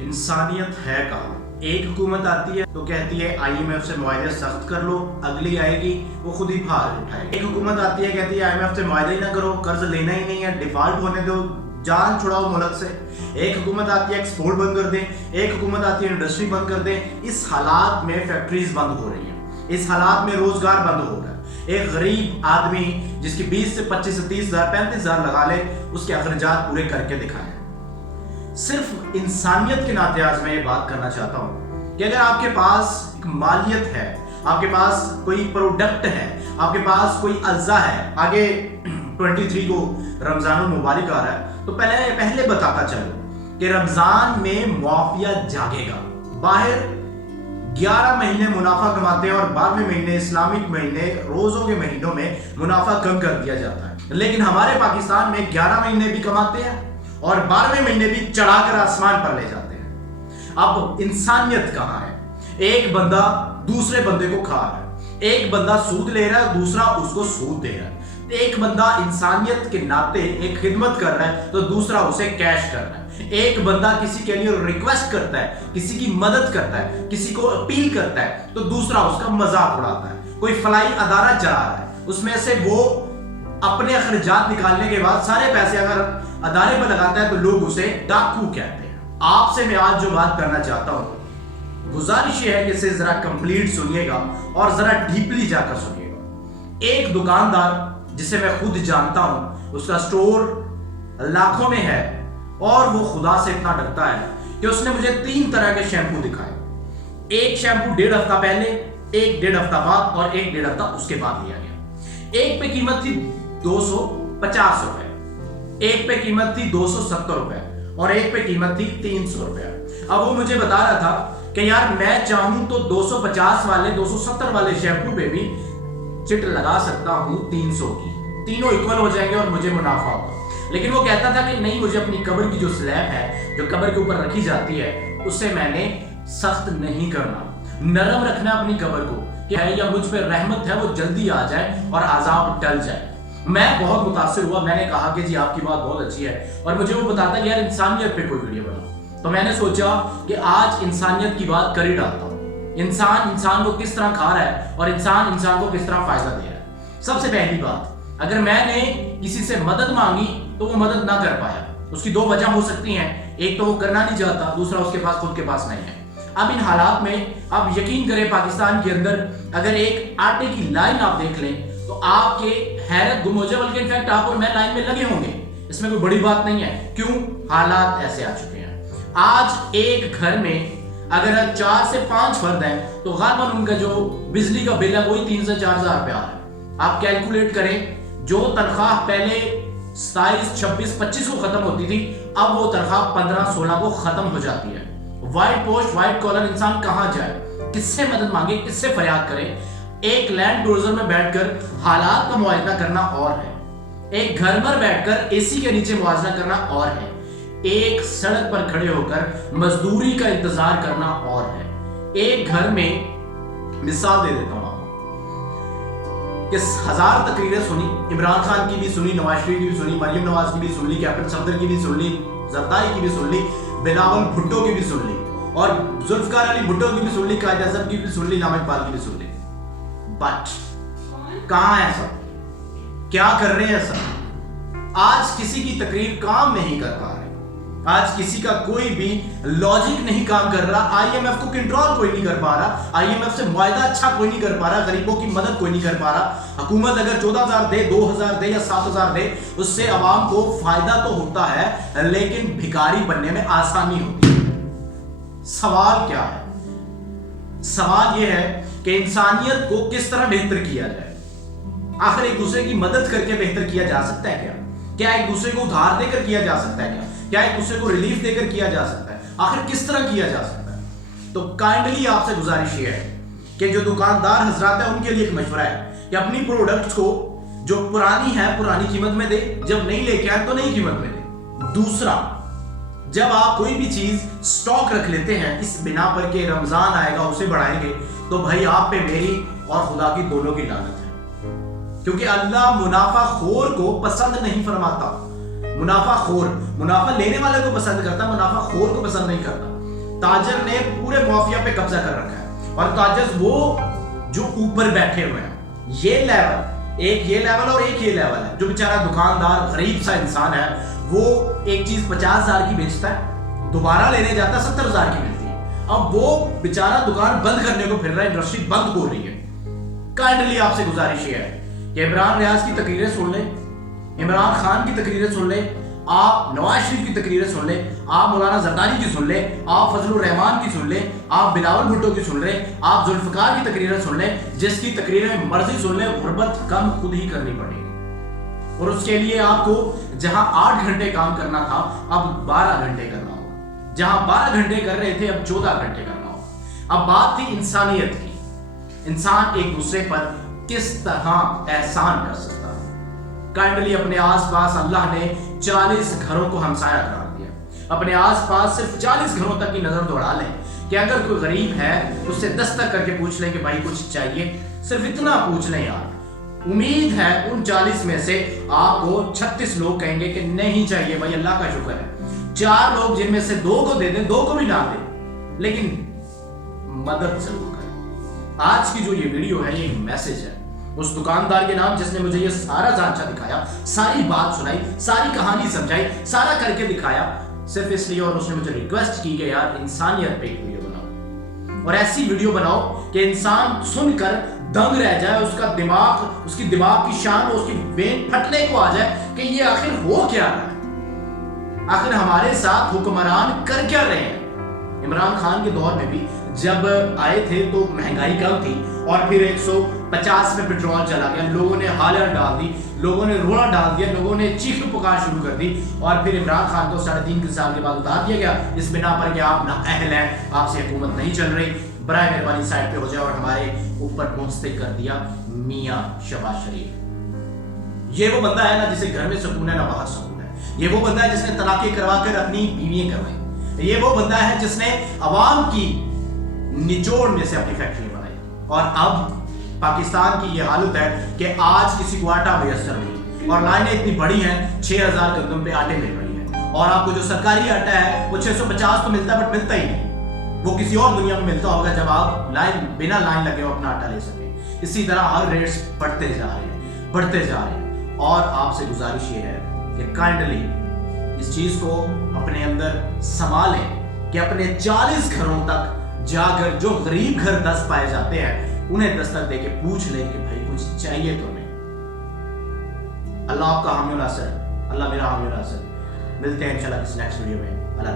इंसानियत है कहाँ। एक हुकूमत आती है तो कहती है IMF से मुआहदे सख्त कर लो, अगली आएगी वो खुद ही भार उठाएगी। एक हुकूमत आती है कहती है IMF से मुआहदा ही ना करो, कर्ज लेना ही नहीं है, डिफॉल्ट होने दो, जान छुड़ाओ मुल्क से। एक हुकूमत आती है एक्सपोर्ट बंद कर दें, एक हुकूमत आती है इंडस्ट्री बंद कर दें। इस हालात में फैक्ट्रीज बंद हो रही हैं, इस हालात में रोजगार बंद हो रहा है। एक गरीब आदमी जिसकी 20 से 25 से 30 हजार 35 हजार लगा ले, उसके अखराजात पूरे करके दिखाएं। सिर्फ इंसानियत के नाते आज मैं ये बात करना चाहता हूं कि अगर आपके पास एक मालियत है, आपके पास कोई प्रोडक्ट है, आपके पास कोई अज्जा है, आगे 23 को रमजानुल मुबारक आ रहा है, तो पहले बताता चलो कि रमजान में मुआफिया जागेगा। बाहर 11 महीने मुनाफा कमाते हैं और 12वें महीने इस्लामिक महीने रोजों के महीनों में मुनाफा कम कर दिया जाता है। लेकिन हमारे पाकिस्तान में 11 महीने भी कमाते हैं और 12वें महीने भी चढ़ाकर आसमान पर ले जाते हैं। अब इंसानियत कहाँ है? एक बंदा दूसरे बंदे को खा रहा है, एक बंदा सूद ले रहा है, दूसरा उसको सूद दे रहा है। एक बंदा इंसानियत के नाते एक खिदमत कर रहा है तो दूसरा उसे कैश कर रहा है। एक बंदा किसी के लिए रिक्वेस्ट करता है, किसी की मदद करता है, किसी को अपील करता है तो दूसरा उसका मजाक उड़ाता है। कोई फलाई अदारा चला रहा है, उसमें से वो अपने अखराजात निकालने के बाद सारे पैसे अगर अदारे पर लगाता है तो लोग उसे डाकू कहते हैं। आपसे मैं आज जो बात करना चाहता हूं, गुजारिश ये है कि इसे जरा कंप्लीट सुनिएगा और जरा डीपली जाकर सुनिएगा। एक दुकानदार जिसे मैं खुद जानता हूं, उसका स्टोर लाखों में है और वो खुदा से इतना डरता है कि उसने मुझे 3 तरह के शैम्पू दिखाए। एक शैम्पू 1.5 हफ्ता पहले, एक 1.5 हफ्ता बाद और एक 1.5 हफ्ता उसके बाद लिया गया। एक पे कीमत थी 250 रुपए, एक पे कीमत थी 270 रुपए और एक पे कीमत थी 300 रुपए। अब वो मुझे बता रहा था कि यार मैं चाहूं तो 250 वाले 270 वाले शैम्पू पे भी चिट लगा सकता हूं 300 की, तीनों इक्वल हो जाएंगे और मुझे मुनाफा होगा। लेकिन वो कहता था कि नहीं, मुझे अपनी कब्र की जो स्लैब है, जो कब्र के ऊपर रखी जाती है, उसे मैंने सख्त नहीं करना, नरम रखना अपनी कब्र को कि है या मुझ पर रहमत है वो जल्दी आ जाए और आजाब टल जाए। मैं बहुत मुतासिर हुआ, मैंने कहा कि जी आपकी बात बहुत अच्छी है और मुझे वो बताता कि यार इंसानियत पे कोई वीडियो बनाओ। तो मैंने सोचा कि आज इंसानियत की बात कर ही डालता हूँ। इंसान को किस तरह खा रहा है और इंसान को किस तरह फायदा दे रहा है। सबसे पहली बात, अगर मैंने किसी से मदद मांगी तो वो मदद ना कर पाया, उसकी 2 वजह हो सकती हैं। एक तो वो करना नहीं चाहता, दूसरा उसके पास खुद के पास नहीं है। अब इन हालात में आप यकीन करें, पाकिस्तान के अंदर अगर एक आटे की लाइन आप देख लें तो आपके हैरत गुम हो जाए, बल्कि इनफैक्ट आप और मैं लाइन में लगे होंगे। इसमें कोई बड़ी बात नहीं है। क्यों? हालात ऐसे आ चुके हैं। आज एक घर में अगर 4 से 5 फर्द हैं तो गालिबन उनका जो बिजली का बिल है वही 3 से 4 हजार रुपया है। आप कैलकुलेट करें, जो तनख्वाह पहले 27, 26, 25 को खत्म होती थी, अब वो तनख्वाह 15, 16 को खत्म हो जाती है। व्हाइट पोस्ट, व्हाइट कॉलर इंसान कहां जाए, किससे मदद मांगे, किससे फरियाद करे? एक लैंड क्रूजर में बैठकर हालात का मुआयना करना और है, एक घर पर बैठकर एसी के नीचे मुआवजा करना और है, एक सड़क पर खड़े होकर मजदूरी का इंतजार करना और है। एक घर में मिसाल दे देता हूं आपको कि 1000 तकरीरें सुनी, इमरान खान की भी सुनी, नवाज शरीफ की भी सुनी, मरियम नवाज की भी सुन ली, कैप्टन सफदर की भी सुन ली, जरदारी की भी सुन ली, बिलावल भुट्टो की भी सुन ली और जुल्फकार अली भुट्टो की भी सुन ली, कायद आज़म की भी सुन ली, नाम इकबाल की भी सुन ली। बट कहां है सब? क्या कर रहे हैं सब? आज किसी की तकरीर काम नहीं कर पा रहे, आज किसी का कोई भी लॉजिक नहीं काम कर रहा। IMF को कंट्रोल कोई नहीं कर पा रहा, IMF से मुआहदा अच्छा कोई नहीं कर पा रहा, गरीबों की मदद कोई नहीं कर पा रहा। हुकूमत अगर 14,000 दे, 2,000 दे या 7,000 दे, उससे आवाम को फायदा तो होता है, लेकिन भिखारी बनने में आसानी होती है। सवाल क्या है? सवाल यह है कि इंसानियत को किस तरह बेहतर किया जाए। आखिर एक दूसरे की मदद करके बेहतर किया जा सकता है क्या? क्या एक दूसरे को उधार देकर किया जा सकता है क्या एक दूसरे को रिलीफ देकर किया जा सकता है? आखिर किस तरह किया जा सकता है? तो काइंडली आपसे गुजारिश ये है कि जो दुकानदार हजरात है उनके लिए एक मशवरा है कि अपनी प्रोडक्ट्स को जो पुरानी है पुरानी कीमत में दे, जब नहीं लेके आए तो नई कीमत में दे। दूसरा, जब आप कोई भी चीज स्टॉक रख लेते हैं इस बिना पर के रमजान आएगा उसे बढ़ाएंगे, तो भाई आप पे मेरी और खुदा की दोनों की लानत है, क्योंकि अल्लाह मुनाफा खोर को पसंद नहीं फरमाता। मुनाफा लेने वाले को पसंद करता, मुनाफा खोर को पसंद नहीं करता। ताजर ने पूरे माफिया पे कब्जा कर रखा है और ताजर वो जो ऊपर बैठे हुए हैं, ये लेवल, एक ये लेवल और एक ये लेवल है। जो बेचारा दुकानदार गरीब सा इंसान है, वो एक चीज 50,000 की बेचता है, दोबारा लेने जाता है 70,000 की मिलती है। अब वो बेचारा दुकान बंद करने को फिर रहा है, इंडस्ट्री बंद हो रही है। काइंडली आपसे गुजारिश ये है कि इमरान रियाज की तकरीरें सुन ले, इमरान खान की तकरीरें सुन ले, आप नवाज शरीफ की तकरीरें सुन ले, आप मौलाना जरदारी की सुन ले, आप फजलुर रहमान की सुन ले, आप बिलावल भुट्टो की सुन ले, आप जुल्फकार की तकरीरें सुन ले, जिसकी तकरीरें मर्जी सुन ले, गुर्बत कम खुद ही करनी पड़ेगी। और उसके लिए आपको जहां 8 घंटे काम करना था, अब 12 घंटे करना होगा। जहां 12 घंटे कर रहे थे, अब 14 घंटे करना होगा। अब बात थी इंसानियत की, इंसान एक दूसरे पर किस तरह एहसान कर सकता है। काइंडली अपने आसपास अल्लाह ने 40 घरों को हमसाया करार दिया। अपने आसपास सिर्फ 40 घरों तक की नजर दौड़ा लें कि अगर कोई गरीब है उससे दस्तक करके पूछ लें कि भाई कुछ चाहिए, सिर्फ इतना पूछ लें यार। उम्मीद है उन 40 में से आपको 36 लोग कहेंगे कि नहीं चाहिए भाई, अल्लाह का शुक्र है। 4 लोग जिनमें से 2 को दे दें, 2 को भी ना दें, लेकिन मदद जरूर करें। आज की जो ये वीडियो है, ये मैसेज है उस दुकानदार के नाम जिसने मुझे ये सारा ढांचा दिखाया, सारी बात सुनाई, सारी कहानी समझाई, सारा करके दिखाया, सिर्फ इसलिए। और उसने मुझे रिक्वेस्ट की कि यार इंसानियत पे एक वीडियो बनाओ, और ऐसी वीडियो बनाओ कि इंसान सुनकर दंग रह जाए, उसका दिमाग, उसकी दिमाग की शान, उसकी वेन फटने को आ जाए कि ये आखिर हो क्या रहा है, आखिर हमारे साथ हुक्मरान कर क्या रहे हैं। इमरान खान के दौर में भी जब आए थे तो महंगाई कम थी, और फिर 150 में पेट्रोल चला गया, लोगों ने हालत डाल दी, लोगों ने रोना डाल दिया, लोगों ने चीख पुकार शुरू कर दी, और फिर इमरान खान को 3.5 साल के बाद उतार दिया गया इस बिना पर कि आप नाअहल हैं, आपसे हुकूमत नहीं चल रही, बराए मेहरबानी साइड पे हो जाए। और हमारे ऊपर मुस्तक कर दिया मियां शहबाज शरीफ। ये वो बंदा है ना जिसे घर में सुकून है ना बाहर सुकून है। ये वो बंदा है जिसने तलाक़ें करवा कर अपनी बीवियां करवाई। ये वो बंदा है जिसने अवाम की निचोड़ में से अपनी फैक्ट्री बनाई, और अब पाकिस्तान की ये हालत है कि आज किसी को आटा मैसर नहीं, और लाइनें इतनी बड़ी हैं, 6000 गंदम पे आटे मिल रही है, और आपको जो सरकारी आटा है वो 650 तो मिलता है, बट मिलता ही नहीं। वो किसी और दुनिया में मिलता होगा जब आप बिना लाइन लगे हो अपना आटा ले सके। इसी तरह हर रेट्स बढ़ते जा रहे हैं, बढ़ते जा रहे हैं। और आपसे गुजारिश ये है कि काइंडली इस चीज को अपने अंदर संभालें कि अपने 40 घरों तक जाकर जो गरीब घर दस्त पाए जाते हैं उन्हें दस्तक देके पूछ ले कि भाई कुछ चाहिए तो नहीं। अल्लाह आपका हामी नासर, अल्लाह मेरा हामी नासर। मिलते हैं इंशाल्लाह किसी नेक्स्ट वीडियो में। अल्लाह